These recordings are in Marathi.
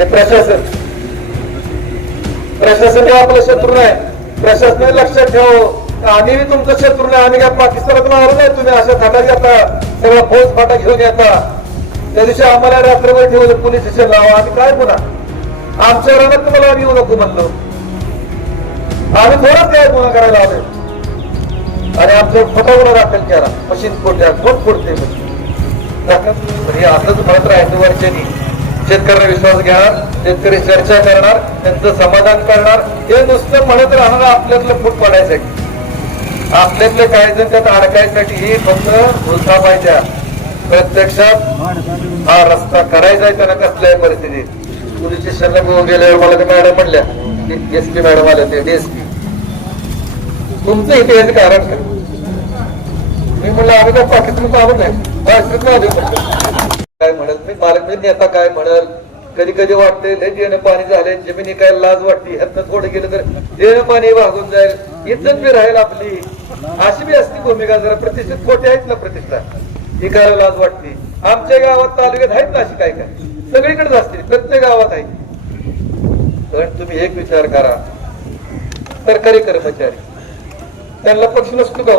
आणि प्रशासन हे आपलं शत्रू नाही. प्रशासनाने लक्षात ठेव, आम्ही तुमचं शत्रू नाही. आम्ही काय पाकिस्तानातून आलो नाही. तुम्ही अशा थाटा घेता, सगळा फौज फाटा घेऊन येता. त्या दिवशी आम्हाला रात्रभर ठेवलं पोलीस स्टेशन लावा. आम्ही काय पुन्हा आमच्या रानात तुम्हाला आम्ही येऊ नको म्हणलो. आम्ही थोडंच काय गुन्हा करायला आलोय आणि आमचं खोटा गुन्हा दाखल केला. मशीन फोडल्या, कोण फोडते हे असंच म्हणत राहायचं. वर्षांनी शेतकऱ्यांना विश्वास घेणार, शेतकरी चर्चा करणार, त्यांचं समाधान करणार. हे नुसतं म्हणत राहणार आपल्यातलं फूट पडायसाठी, आपल्यातले काही जण त्यात अडकायसाठी ही फक्त भूलथा पाहिजे. प्रत्यक्षात हा रस्ता करायचा आहे त्यांना कसल्याही परिस्थितीत. पोलीस स्टेशनला गेल्यावर मला ते मॅडम म्हणल्या, एसपी मॅडम आल्या, ते डीएसपी तुमचं इथे याचं कारण काय? मी म्हणलं आम्ही काय पाकिस्तान आलो नाही. काय म्हणत मी पालकमंत्री नेता काय म्हणल. कधी कधी वाटते लय देणं पाणी झाले, जमिनी काय लाज वाटते. ह्यातनं थोडं गेलं तर देणं पाणी वाहून जाईल, इज्जत बी राहील आपली. अशी बी असती भूमिका. जरा प्रतिष्ठित खोटे आहेत ना प्रतिष्ठा, ही करायला लाज वाटते. आमच्या गावात तालुक्यात आहेत ना अशी काय काय, सगळीकडेच असते, प्रत्येक गावात आहे. पण तुम्ही एक विचार करा, सरकारी कर्मचारी त्यांना पक्ष नसतो का?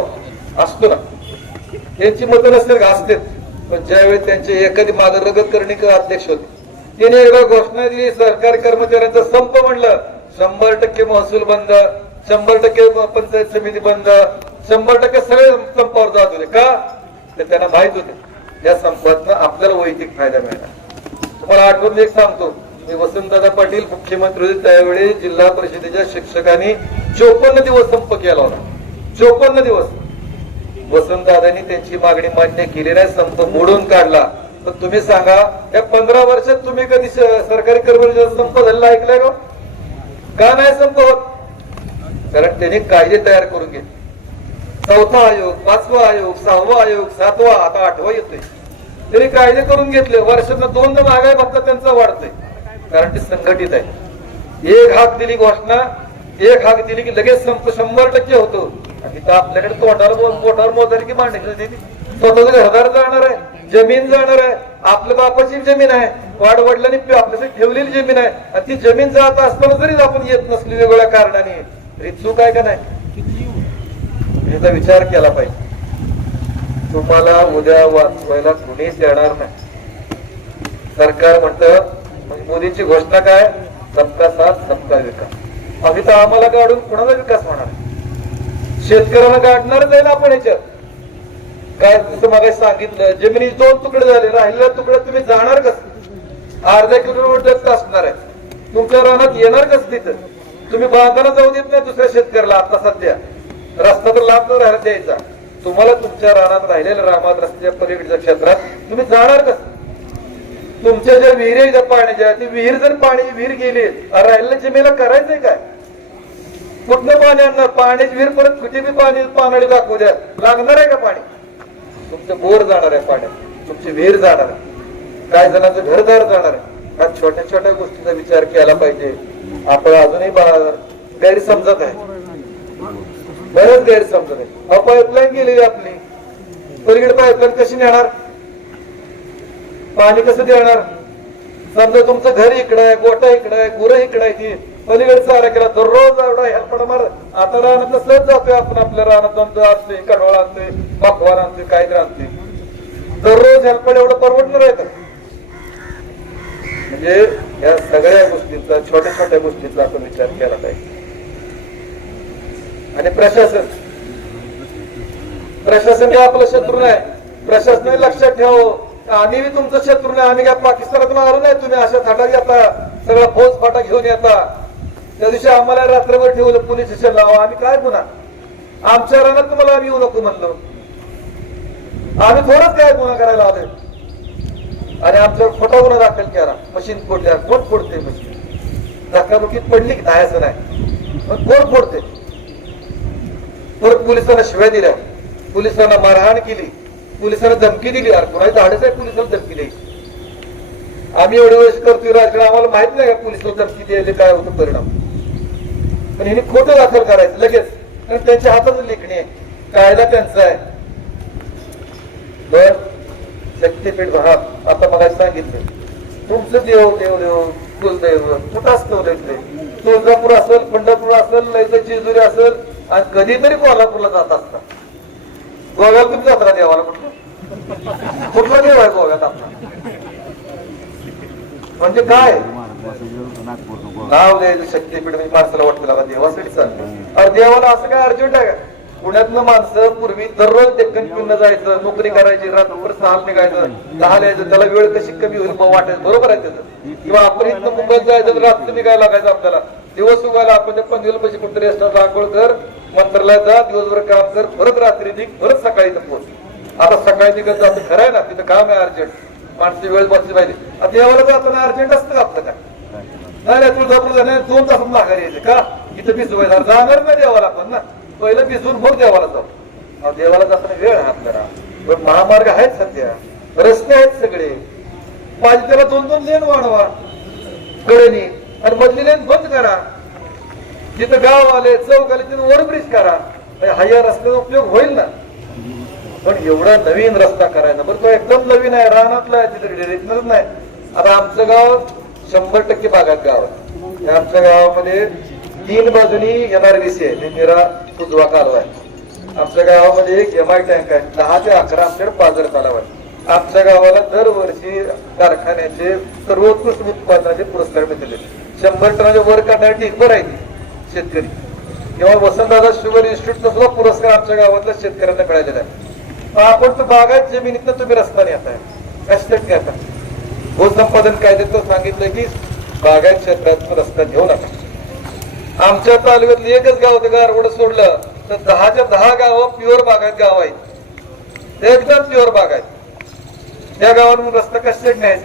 असतो ना. यांची मतं नसते का? असते. पण ज्यावेळी त्यांचे एखादी मागरगत करणे अध्यक्ष होते, त्याने एकदा घोषणा दिली, सरकारी कर्मचाऱ्यांचा संप म्हणलं, 100% महसूल बंद, 100% पंचायत समिती बंद, 100% सगळे संपावर जात होते. का? तर त्यांना माहित होते या संपातनं आपल्याला वैयक्तिक फायदा मिळणार. तुम्हाला आठवण एक सांगतो, मी वसंतदादा पाटील मुख्यमंत्री होते त्यावेळी जिल्हा परिषदेच्या शिक्षकांनी 54 दिवस संप केला होता. 54 दिवस वसंतदादांनी त्यांची मागणी मान्य केली नाही, संप मोडून काढला. पण तुम्ही सांगा, या 15 वर्षात तुम्ही कधी सरकारी कर्मचाऱ्यांचा संप झालेला ऐकलाय का? नाही संप होत? कारण त्यांनी कायदे तयार करून घेतले. 4था आयोग, 5वा आयोग, 6वा आयोग, 7वा, आता 8वा येतोय. त्यांनी कायदे करून घेतले. वर्षातनं 2दा महागाई भत्ता त्यांचा वाढतोय, कारण ते संघटित आहे. एक हाक दिली घोषणा, एक हाक दिली की लगेच संप 100% होतो. आणि तर आपल्याकडे पोटावर मोजारी की मांडणी, स्वतःच घरदार जाणार आहे, जमीन जाणार आहे, आपल्या बापाची जमीन आहे, वाडवडिलांनी आपल्यासाठी ठेवलेली जमीन आहे. आणि ती जमीन जात असताना जरी आपण येत नसली वेगवेगळ्या कारणाने, तरी चूक आहे का नाही? याचा विचार केला पाहिजे. तुम्हाला उद्या वाचवायला कुणीच येणार नाही. सरकार म्हणतं, मोदींची घोषणा काय? सबका साथ सबका विकास. आम्ही तर आम्हाला काढून कुणाचा विकास होणार? शेतकऱ्याला काढणारच आहे ना आपण याच्यात. काय जसं मागे सांगितलं, जमिनी 2 तुकडे झाले, राहिलेल्या तुकड्यात तुम्ही जाणार कसं? अर्धा किलोमीटर असणार आहे, तुमच्या रानात येणार कसं? तिथं तुम्ही बांधायला जाऊ देत नाही दुसऱ्या शेतकऱ्याला. आता सध्या रस्ता तर लांब राहायला द्यायचा. तुम्हाला तुमच्या रानात राहिलेल्या रामात रस्त्याच्या पलीकडच्या क्षेत्रात तुम्ही जाणार कसं? तुमच्या ज्या विहिरी ज्या पाण्याच्या, ती विहीर जर विहीर गेली, राहिलेल्या जमिनीला करायचंय काय? कुठलं पाणी आणणार? पाण्याची विहीर परत कुठे बी पाणी दाखवू द्या, लागणार आहे का पाणी? तुमचं बोर जाणार आहे पाण्यात, तुमची विहीर जाणार आहे, काय जणांचं घरदार जाणार आहे. ह्या छोट्या छोट्या गोष्टीचा विचार केला पाहिजे. आपण अजूनही गैरसमजत आहे, बरंच गैरसमजत आहे. पाईपलाईन गेलेली आपली, पलीकडे पाईपलाईन कशी नेणार? पाणी कसं देणार? समजा तुमचं घर इकडं आहे, गोठा इकडं आहे, गुरं इकडं आहे, ती पलीकडे चारा केला दररोज एवढा हेल्पड मार. आता रानात सहज जातोय आपण, आपल्या रानात आणतोय, कडवाळ आणतोय, मखवार आणतोय, काहीतरी आणतोय. दररोज हेल्पड एवढं परवडणार आहे का? म्हणजे या सगळ्या गोष्टींचा, छोट्या छोट्या गोष्टींचा आपण विचार केला पाहिजे. आणि प्रशासन हे आपलं शत्रू नाही. प्रशासनाने लक्षात ठेव, आम्ही तुमचं शत्रू नाही. आम्ही काय पाकिस्तानातून आलो नाही. तुम्ही अशा थाटा घेता, सगळा फौज फाटा घेऊन येता. त्या दिवशी आम्हाला रात्रभर ठेवलं पोलीस स्टेशन लावा. आम्ही काय गुन्हा आमच्या रानात तुम्हाला आम्ही येऊ नको म्हणलो. आम्ही थोडंच काय गुन्हा करायला आलोय आणि आमच्यावर खोटा गुन्हा दाखल केला. मशीन फोडल्या, कोण फोडते मशीन? धक्काबुक्कीत पडली की नाही? असं नाही, पण कोण फोडते? परत पोलिसांना शिव्या दिल्या, पोलिसांना मारहाण केली, पोलिसांना धमकी दिली. अरे कुणाची धाडस आहे पोलिसांना धमकी द्यायची? आम्ही एवढे वेळेस करतोय राजकारण, आम्हाला माहित नाही का पोलिसांना धमकी द्यायला काय होतं परिणाम? पण हिने खोटं दाखल करायचं लगेच, कारण त्यांच्या हातात लेखणी आहे, कायदा त्यांचा आहे. शक्तीपीठ भाग आता मला सांगितलं, तुमचं देव देव देव कुलदैवत कुठं असतं ते तुळजापूर असेल, पंढरपूर असेल, नाही तर जेजुरी असेल, आणि कधीतरी कोल्हापूरला जात असतात. गोव्याला तुम्ही जात ना देवाला? कुठला देव आहे गोव्यात आपला? म्हणजे काय नाव द्यायचं शक्तीपीठ म्हणजे माणसाला वाटतं लागा देवासाठी चाललं. अरे देवाला असं काय अर्जंट आहे का? पुण्यातलं माणसं पूर्वी दररोज डेक्कन पिऊन जायचं, नोकरी करायची, रात्रभर 6 निघायचं, 10 यायचं. त्याला वेळ कशी कमी होईल वाटायचं, बरोबर आहे त्याचं. किंवा आपण इथं मुंबईत जायचं तर रात्री निघायला लागायचं आपल्याला. दिवस उगायला आपण त्या पंधरा पैसे कुठतरी असतात, आंघोळ कर, मंत्रालयात जा, दिवसभर काम कर, परत रात्री निघ, परत सकाळी इथं पोहोच. आता सकाळी निघत जातं, खरं आहे ना, तिथं काम आहे अर्जंट, माणसं वेळ बसली पाहिजे. आता देवाला जाताना अर्जंट असतं का आपलं? काय नाही, तुळजापूर जाणे 2 तासात माघारी यायचे का? इथं भिजवायचं जाणार नाही देवाला आपण ना, पहिलं भिजून मग देवाला जाऊ. देवाला जाताना वेळ आहे आपल्याला, पण महामार्ग आहेत सध्या, रस्ते आहेत सगळे. पाहिजे त्याला 2-2 लेन वाढवा कडेनी, आणि मधली लेन बंद करा. जिथं गाव आले, चौक आले, तिथं ओव्हरब्रिज करा. हाया रस्त्याचा उपयोग होईल ना. पण एवढा नवीन रस्ता करायचा, बरं तो एकदम नवीन आहे, रानातला आहे, तिथे डिरेक्शनच नाही. आता आमचं गाव 100% बागायत गाव आहे. आमच्या गावामध्ये 3 बाजूनी NRVC आहे, निरा उजवा कालवा आहे. आमच्या गावामध्ये एक MI टँक आहे, 10 ते 11 आमच्याकडे पाझर तलाव आहे. आमच्या गावाला दरवर्षी कारखान्याचे सर्वोत्कृष्ट उत्पादनाचे पुरस्कार मिळाले. 100 टनाच्या वर काढणारे टिप्पर आहे शेतकरी. किंवा वसंतदादा शुगर इन्स्टिट्यूटचा सुद्धा पुरस्कार आमच्या गावातल्या शेतकऱ्यांना मिळालेला आहे. आपण तर बागायत जमिनीतनं तुम्ही रस्ता नेत आहे, कशात काय आता भूसंपादन कायद्यात सांगितलं की बागायत क्षेत्रात रस्ता घेऊ नका. आमच्या तालुक्यातलं एकच गाव होतं, गारवड सोडलं तर 10च्या 10 गावं प्युअर बागायत गाव आहेत, एकदम प्युअर बागायत. त्या गावावरून रस्ता कशासाठी नाही?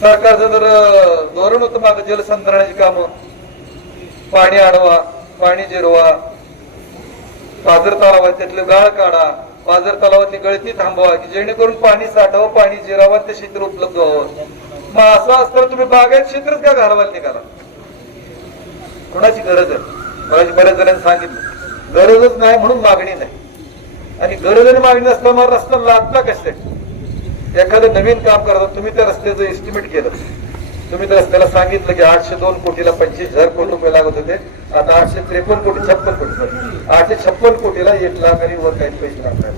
सरकारचं जर धोरण होतं मागं जलसंधारणाची कामं, पाणी अडवा, पाणी जिरवा, पाझर तलाव त्यातलं गाळ काढा, पाझर तलावातली गळती थांबवा, की जेणेकरून पाणी साठावं, पाणी जिरावं, ते क्षेत्र उपलब्ध व्हावं. मग असं असतं तुम्ही बागायत क्षेत्रच का घालवायला निघाला? कोणाची गरज आहे? मला बऱ्याच जणांनी सांगितलं गरजच नाही म्हणून मागणी नाही. आणि गरज आणि मागणी असताना रस्ता लागता कशासाठी? एखादं नवीन काम करता तुम्ही त्या रस्त्याचं एस्टिमेट केलं, तुम्ही त्या रस्त्याला सांगितलं की 802 कोटीला 25,000 कोटी रुपये लागत होते, आता 853 कोटी 56 कोटी 856 कोटीला 1 लाख आणि वर काही पैसे लागतात.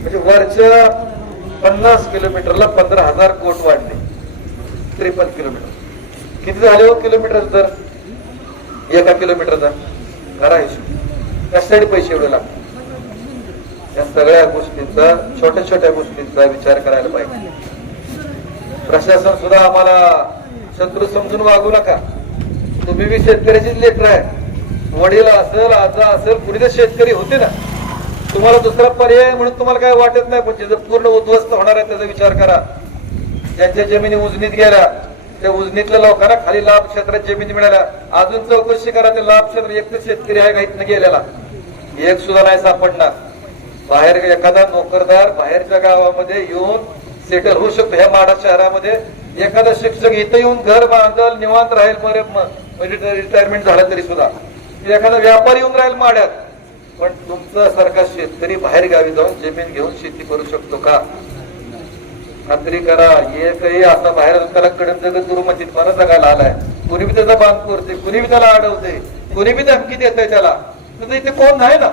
म्हणजे वरच्या 50 किलोमीटरला 15,000 कोट वाढले. 53 किलोमीटर किती झाले हो किलोमीटर? तर 1 किलोमीटरचा खरा हिशोब. कशासाठी पैसे एवढे लागतात? या सगळ्या गोष्टींचा, छोट्या छोट्या गोष्टींचा विचार करायला पाहिजे. प्रशासन सुद्धा आम्हाला शत्रू समजून वागू नका. तुम्ही बी शेतकऱ्याचीच लेकर आहे. वडील असेल, आजा असेल, पुढे ते शेतकरी होते ना. तुम्हाला दुसरा पर्याय म्हणून तुम्हाला काय वाटत नाही, पण जे पूर्ण उद्ध्वस्त होणार आहे त्याचा विचार करा. ज्यांच्या जमिनी उजनीत गेल्या, त्या उजनीतल्या लोकांना खाली लाभ क्षेत्रात जमिनी मिळाल्या, अजून चौकशी करा. ते लाभ क्षेत्र एक तर शेतकरी आहे का इथनं गेलेला? एक सुद्धा नाही सापडणार. बाहेर एखादा नोकरदार बाहेरच्या गावामध्ये येऊन सेटल होऊ शकतो. ह्या माढा शहरामध्ये एखादा शिक्षक इथं येऊन घर बांधल, निवांत राहील, बरे रिटायरमेंट झालं तरी सुद्धा. एखादा व्यापारी येऊन राहील माड्यात. पण तुमचा सारखा शेतकरी बाहेर गावी जाऊन जमीन घेऊन शेती करू शकतो का? खात्री करा. एकही असा बाहेर त्याला कडम जगत गुरुमतीत मला जगायला आलाय. कुणी बी त्याचा बांध करते, कुणी बी त्याला अडवते, कुणी बी धमकी देतय त्याला. तर इथे कोण नाही ना.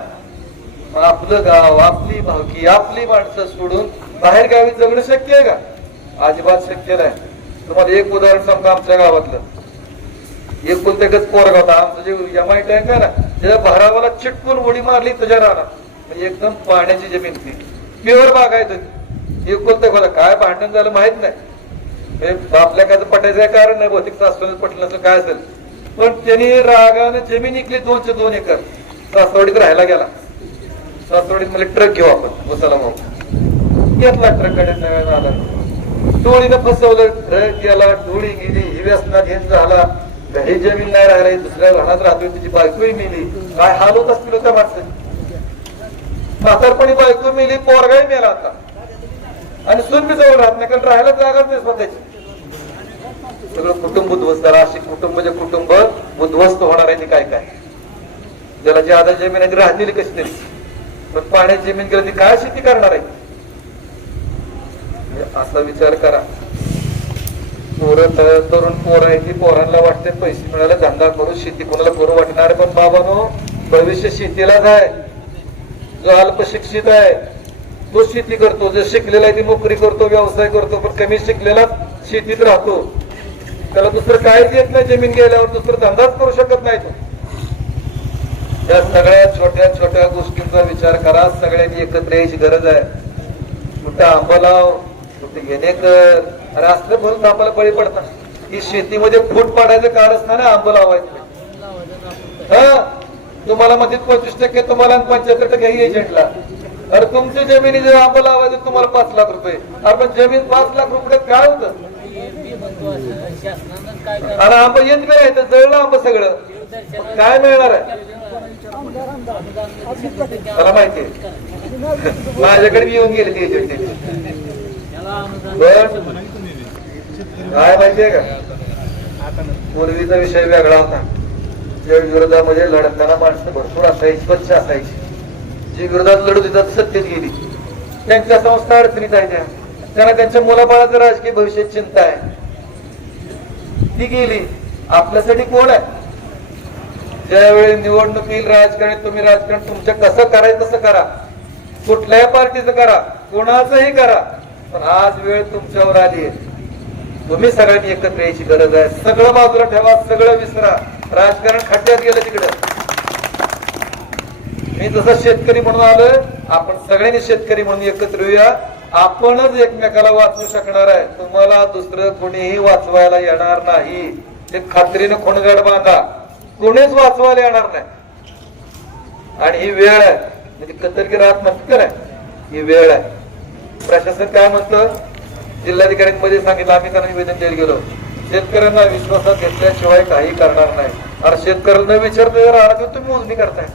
आपलं गाव, आपली भावकी, आपली माणसं सोडून बाहेर गावी जगणं शक्य आहे का? अजिबात शक्य नाही. तुम्हाला एक उदाहरण सांगतो आमच्या गावातलं. एक कोणत्याच पोरगा होता आमचं, जे MI टँक आहे ना, त्याच्या भरावाला चिटकून उडी मारली तुझ्या राहणार. म्हणजे एकदम पाण्याची जमीन ती प्युअर बागायत होती. एक कोणत्या होता, काय भांडण झालं माहित नाही. आपल्या काय पटायचं काय कारण नाही, बहुतेक सासवडीत पटलं नसेल काय असेल. पण त्यांनी रागाने जमीन विकली 2चे 2 एकर. सासवडीत राहायला गेला. सासवडीत मला ट्रक घेऊ आपण बसायला भाऊ घेतला. ट्रक कडे झाला, टोळीनं फसवलं. ट्रक गेला, टोळी गेली, ही व्यसनात घेऊन झाला. घरी जमीन नाही राहिला, दुसऱ्या राहण्यात राहतोय. तिची बायकोही मेली. काय हाल होत असतील त्या माणसाची. म्हातारपणी बायको मेली, पोरगाही मेला आता. आणि सून बी जवळ राहत नाही, कारण राहायला जागाच नाही स्वतःची. सगळं कुटुंब उद्ध्वस्त. अशी कुटुंबाचे कुटुंब उद्ध्वस्त होणार आहे. काय काय ज्याला जी आता जमीन आहे ती राहतील कशी तरी, पण पाण्याची जमीन गेली ती काय शेती करणार आहे? असा विचार करा. तरुण पोरं आहे ती पोरांना वाटते पैसे मिळाले धंदा करू शेती कोणाला करू वाटणार पण बाबानो भविष्य शेतीलाच आहे. जो अल्प शिक्षित आहे तो शेती करतो, जो शिकलेला आहे ती नोकरी करतो व्यवसाय करतो, पण कमी शिकलेला शेतीत राहतो. त्याला दुसरं काहीच येत नाही. जमीन गेल्यावर दुसरं धंदाच करू शकत नाही तो. या सगळ्या छोट्या छोट्या गोष्टींचा विचार करा. सगळ्यांनी एकत्र यायची गरज आहे. कुठं आंबलाव कुठे येणेकर अरे असलं बोलून आम्हाला बळी पडतात. ही शेतीमध्ये फूट पाडायचं कारण असणार आंब लावायचं. हा तुम्हाला मध्ये 25% तुम्हाला 75% एजंटला. अरे तुमच्या जमिनी आंब लावायचं तुम्हाला 5 लाख रुपये. अरे पण जमीन 5 लाख रुपये काय होतं. आणि आंब येत बी आहे तर जळलं आंब सगळं काय मिळणार आहे मला माहितीये. माझ्याकडे येऊन गेले ते एजंट. काय माहितीये का पूर्वीचा विषय वेगळा होता. ज्या विरोधामध्ये लढताना माणसं भरपूर असायची, स्वच्छ असायची. जी विरोधात लढू देतात सत्तेत गेली त्यांच्या संस्था अडचणीत आहे. त्यांना त्यांच्या मुलाबाळाचं राजकीय भविष्यात चिंता आहे ती गेली. आपल्यासाठी कोण आहे. ज्यावेळी निवडणूक येईल राजकारण तुम्ही राजकारण तुमच्या कसं करायचं तसं करा. कुठल्याही पार्टीचं करा, कोणाचंही करा, पण आज वेळ तुमच्यावर आली आहे. तुम्ही सगळ्यांनी एकत्र यायची गरज आहे. सगळं बाजूला ठेवा, सगळं विसरा. राजकारण खड्ड्यात गेलं तिकडं. मी जसं शेतकरी म्हणून आलोय आपण सगळ्यांनी शेतकरी म्हणून एकत्र येऊया. आपणच एकमेकाला वाचवू शकणार आहे. तुम्हाला दुसरं कोणीही वाचवायला येणार नाही. ते खात्रीने खोणगाड बांधा. कोणीच वाचवायला येणार नाही. आणि ही वेळ आहे म्हणजे कतरगी राहत नसतं काय ही वेळ आहे. प्रशासन काय म्हणतं जिल्हाधिकाऱ्यांमध्ये सांगितलं आम्ही त्यांना निवेदन द्यायला गेलो शेतकऱ्यांना विश्वासात घेतल्याशिवाय काही करणार नाही. अरे शेतकऱ्यांना विचारतो राहणार तुम्ही मोजणी करताय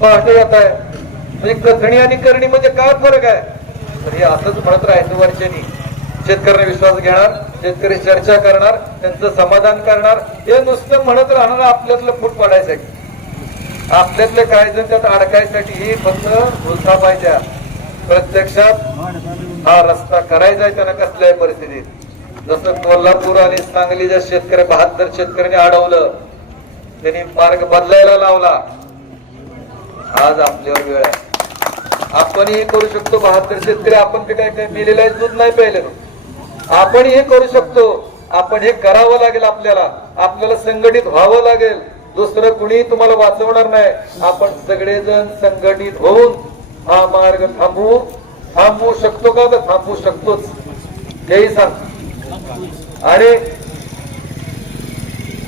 पहाटे येत आहे म्हणजे कथणी आणि करणी मध्ये काय फरक आहे. तर हे असंच म्हणत राहायचं वर्षांनी. शेतकऱ्यांना विश्वास घेणार, शेतकरी चर्चा करणार, त्यांचं समाधान करणार. हे नुसतं म्हणत राहणार आपल्यातलं फूट पाडायसाठी. आपल्यातले काही जण त्यात अडकायसाठी ही फक्त घुसा पाहिजे. प्रत्यक्षात हा रस्ता करायचा आहे त्यांना कसल्याही परिस्थितीत. जसं कोल्हापूर आणि सांगलीच्या शेतकरी 72 शेतकऱ्यांनी अडवलं, त्यांनी मार्ग बदलायला लावला. आज आपल्यावर वेळ आहे. आपण हे करू शकतो. 72 शेतकरी आपण ते काय काय मेलेलं आहे दूध नाही प्यायलं. आपण हे करू शकतो. आपण हे करावं लागेल. आपल्याला संघटित व्हावं लागेल. दुसरं कुणी तुम्हाला वाचवणार नाही. आपण सगळेजण संघटित होऊन हा मार्ग थांबवू शकतो का तर थांबवू शकतोच हेही सांग. आणि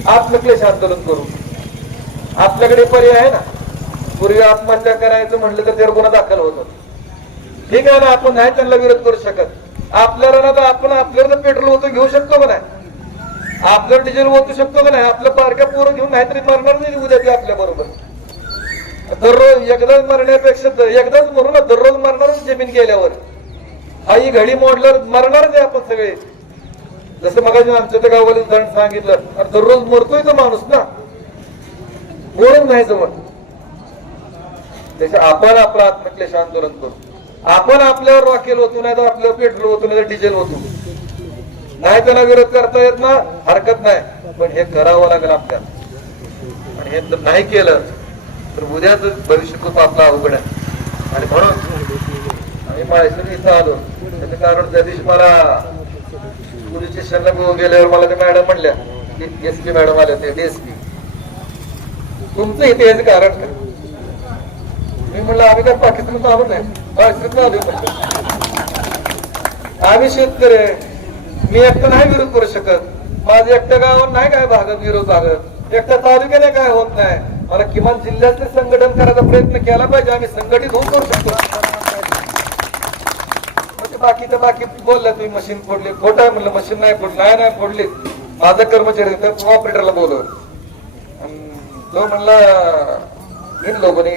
आत्मक्लेश आंदोलन करू. आपल्याकडे पर्याय आहे ना. पूर्वी आत्महत्या करायचं म्हटलं तर त्यावर गुन्हा दाखल होतो. ठीक आहे ना. आपण नाही त्यांना विरोध करू शकत. आपल्याला ना तर आपण आपल्याला पेट्रोल ओतून घेऊ शकतो का नाही. आपलं डिझेल ओतू शकतो का नाही. आपल्या पारख्या पोरं घेऊन नाहीतरी मरणार नाही उद्या ते आपल्या बरोबर. दररोज एकदाच मरण्यापेक्षा एकदाच मरू ना. दररोज मरणारच जमीन गेल्यावर. आई घडी मोडल्यावर मरणारच आहे आपण सगळे. जसं मग आमच्या त्या गावाला उदाहरण सांगितलं. दररोज मरतोय तो माणूस ना. कोणच नाही जवळ. त्याच्या आपण आपलं आत्मक्लेश आंदोलन करू. आपण आपल्यावर वाकेल होतो नाही तर आपल्यावर पेट्रोल होतो नाही तर डिझेल होतो. नाही त्यांना विरोध करता येत ना हरकत नाही. पण हे करावं लागेल आपल्याला. आणि हे जर नाही केलं तर उद्याच भविष्य खूप आपला अवघड आहे. आणि म्हणून आम्ही माळेश्वरी इथं आलो. त्याचं कारण त्या दिवशी मला पोलीस स्टेशनला गेल्यावर मला त्या मॅडम म्हणल्या एसपी मॅडम आल्या ते डीएसपी तुमचं इथे याचं कारण काय. मी म्हणलं आम्ही काय पाकिस्तानात आलो नाही. माळेश्वरीत आलो. आम्ही शेतकरी आहे. मी एकटा नाही विरोध करू शकत. माझ्या एकट्या गावात नाही काय भागत विरोध भागत. एकट्या तालुक्याने काय होत नाही. मला किमान जिल्ह्यातले संघटन करायचा प्रयत्न केला पाहिजे. आम्ही संघटित होऊन करू शकतो. बाकी बोलला तुम्ही मशीन फोडली. खोटं आहे म्हणलं. मशीन नाही फोडली. नाही फोडली. माझा कर्मचारी ऑपरेटरला बोलव. तो म्हणला इन लोकांनी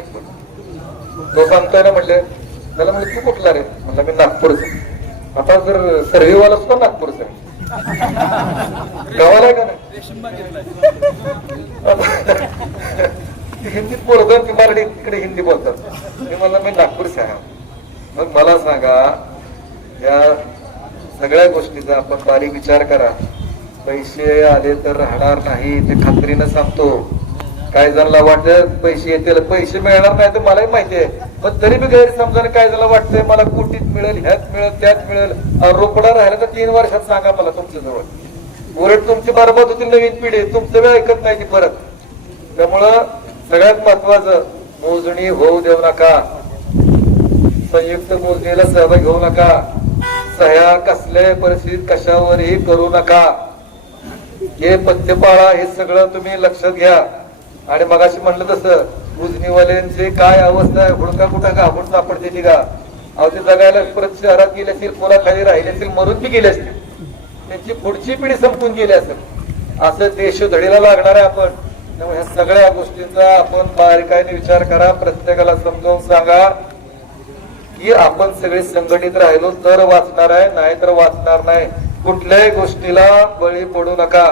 तो सांगतोय ना म्हटलं. त्याला म्हणलं तू कुठला रे. म्हणलं मी नागपूरचा. आता जर सर्व्हेवाला असतो नागपूरचा गावाला आहे का नाही. हिंदीत बोलतात की मराठी तिकडे हिंदी बोलतात. मी म्हणलं मी नागपूरचा आहे. मग मला सांगा या सगळ्या गोष्टीचा आपण बारीक विचार करा. पैसे आले तर राहणार नाही ते खात्रीनं सांगतो. काय जणांना वाटत पैसे येतील, पैसे मिळणार नाही तर मलाही माहिती आहे, पण तरी बी गैरसमजाने काय जणांना वाटतंय मला कोटीत मिळेल, ह्यात मिळेल, त्यात मिळेल. रोकडा राहिला तर 3 वर्षात सांगा मला तुमच्या जवळ. उलट तुमची बरबाद होती नवीन पिढी, तुमचं वेळ ऐकत नाही ती परत. त्यामुळं सगळ्यात महत्वाचं, मोजणी होऊ देऊ नका, संयुक्त मोजणीला सहभागी होऊ नका, सह्या कसल्याही परिस्थितीत कशावरही करू नका. हे पथ्य पाळा, हे सगळं तुम्ही लक्षात घ्या. आणि मगाशी म्हणलं तसं उजनीवाल्यांची काय अवस्था आहे, हुडका कुठं घाबरून सापडते ती का. अहो ते जगायला परत शहरात गेले असतील, पोराखाली राहिले असतील, मरून बी गेले असतील, त्यांची पुढची पिढी संपून गेली असेल. असं देशधडीला लागणार आहे आपण. त्यामुळे ह्या सगळ्या गोष्टींचा आपण बारीकाईने विचार करा. प्रत्येकाला समजावून सांगा की आपण सगळे संघटित राहिलो तर वाचणार आहे, नाही तर वाचणार नाही. कुठल्याही गोष्टीला बळी पडू नका.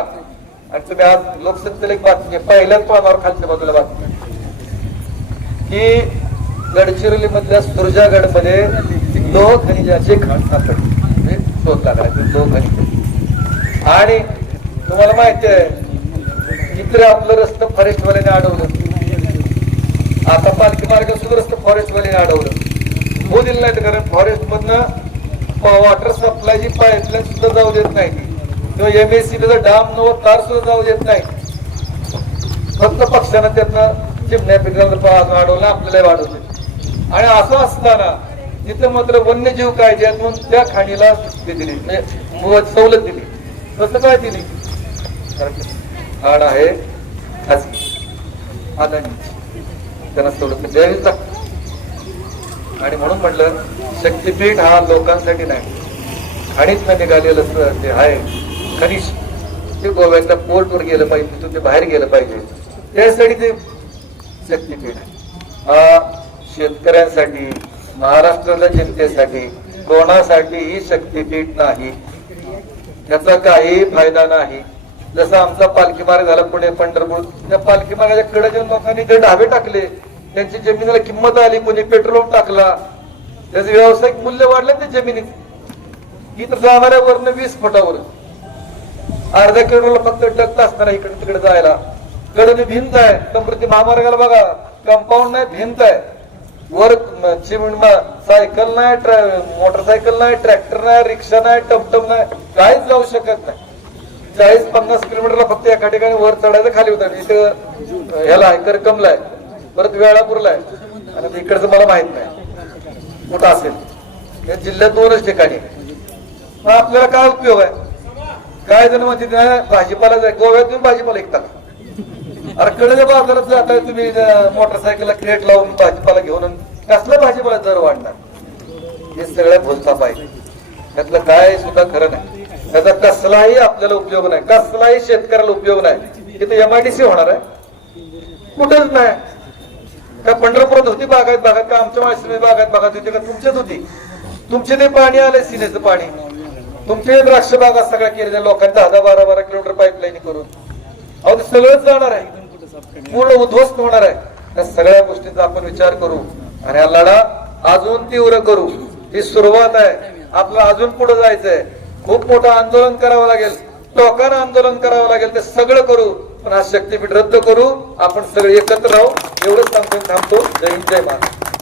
आणि तुम्ही आज लोकसत्तेला एक बातमी, पहिल्याच पानावर खालच्या बाजूला बातमी की गडचिरोली मधल्या सुरजागड मध्ये लोह खनिजाचे खाण सापडले, शोध लागला लोह खनिज. आणि तुम्हाला माहिती आहे इकडे आपलं रस्तं फॉरेस्टवाल्याने अडवलं, आता पालखी मार्ग सुद्धा रस्तं फॉरेस्टवाल्याने अडवलं. होऊ दिलं नाही, कारण फॉरेस्ट मधनं वॉटर सप्लायची पाईपलाईन सुद्धा जाऊ देत नाही, किंवा MSCBचा डाम नव तार सुद्धा जाऊ देत नाही. फक्त पक्षानं त्यातनं चिमण्या पिकाला वाढवलं, आपल्याला वाढवले. आणि असं असताना तिथं मात्र वन्यजीव कायद्यात म्हणून त्या खाणीला दिली, सवलत दिली. कसं काय दिली? खाण आहे त्यांना सवलत द्यावीच लागते. आणि म्हणून म्हटलं शक्तीपीठ हा लोकांसाठी नाही, खाणीच न निघालेलं ते आहे खनिज, ते गोव्याच्या पोर्टवर गेलं पाहिजे, तिथून ते बाहेर गेलं पाहिजे, त्यासाठी ते शक्तीपीठ आहे. शेतकऱ्यांसाठी, महाराष्ट्राच्या जनतेसाठी, कोणासाठीही शक्तीपीठ नाही, त्याचा काही फायदा नाही. जसं आमचा पालखी मार्ग झाला पुणे पंढरपूर, त्या पालखी मार्गाच्या कडे जाऊन लोकांनी जे ढाबे टाकले, त्यांची जमिनीला किंमत आली, कोणी पेट्रोल टाकला, त्याचं व्यावसायिक मूल्य वाढलं त्या जमिनीत. इथं जाणाऱ्या वरनं 20 फुटावर अर्ध्या किलोमीटरला फक्त टक्क असताना इकडे तिकडे जायला. कडे भिंत आहे, समृद्धी महामार्गाला बघा कंपाऊंड नाही, भिंत आहे. वर सायकल नाही, मोटरसायकल नाही, ट्रॅक्टर नाही, रिक्षा नाही, टमटम नाही, काहीच जाऊ शकत नाही. 40-50 किलोमीटरला फक्त एका ठिकाणी वर चढायचं, खाली उतरायचं. इथं ह्याला आहे करकमला आहे, परत वेळापूरला आहे, आणि इकडचं मला माहित नाही कुठं असेल. या जिल्ह्यात 2च ठिकाणी. मग आपल्याला काय उपयोग आहे? काय जण म्हणते भाजीपाला जाय, गोव्यात तुम्ही भाजीपाला ऐकता, अरे कडे बाजारात जाताय तुम्ही मोटरसायकलला क्रेट लावून भाजीपाला घेऊन, कसला भाजीपाला दर वाढणार? हे सगळ्या भोलता पाहिजे. त्यातलं काय सुद्धा खरं नाही. त्याचा कसलाही आपल्याला उपयोग नाही, कसलाही शेतकऱ्याला उपयोग नाही. तिथे MIDC होणार आहे? कुठेच नाही. का पंढरपुरात होती बागायत का आमच्या माळशिरस बागायत होती का तुमच्यात होती? तुमचे ते पाणी आले सिनेचं पाणी, तुमचे द्राक्ष बागा सगळ्या केल्या लोकांच्या 10-12 किलोमीटर पाईपलाईन करून. अहो ते सगळंच जाणार आहे, पूर्ण उद्ध्वस्त होणार आहे. त्या सगळ्या गोष्टींचा आपण विचार करू आणि हा लढा अजून तीव्र करू. ही सुरुवात आहे, आपलं अजून पुढे जायचंय. खूप मोठं आंदोलन करावं लागेल, टोकानं आंदोलन करावं लागेल, ते सगळं करू. पण हा शक्तीपीठ रद्द करू, आपण सगळे एकत्र राहू. एवढंच सांगतो. जय हिंद, जय महाराष्ट्र.